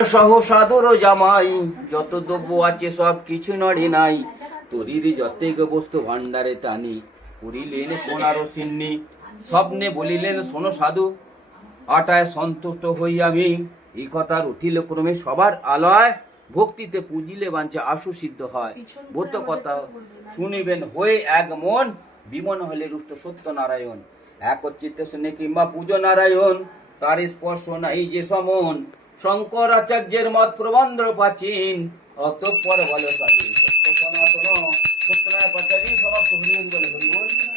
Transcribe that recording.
সহ সাদর জামাই যত দ্রব্য আছে সব কিছু নড়ে নাই, তরির যতেক বস্তু ভান্ডারে টানি, পুরিলেন সোনার সিন্নি। স্বপ্নে বলিলেন শোনো সাধু, আটায় সন্তুষ্ট হই আমি। এই কথার উঠিল ক্রমে সবার আলয়, ভক্তিতে পুজিলে বাঞ্ছে আশু সিদ্ধ হয়। ব্রত কথা শুনিবেন হয়ে এক মন, বিমন হলে রুষ্ট সত্য নারায়ণ। একচিত্তে শুনে কিংবা পুজো নারায়ণ, তার স্পর্শ নাই যে সমন। শঙ্করাচার্যের মত প্রবন্ধ প্রাচীন, অতঃপর বলো সাধু সত্য সনাতন। সত্যনারায়ণ পাঁচালী সমাপ্ত। হরি হরি বলে হরি বল।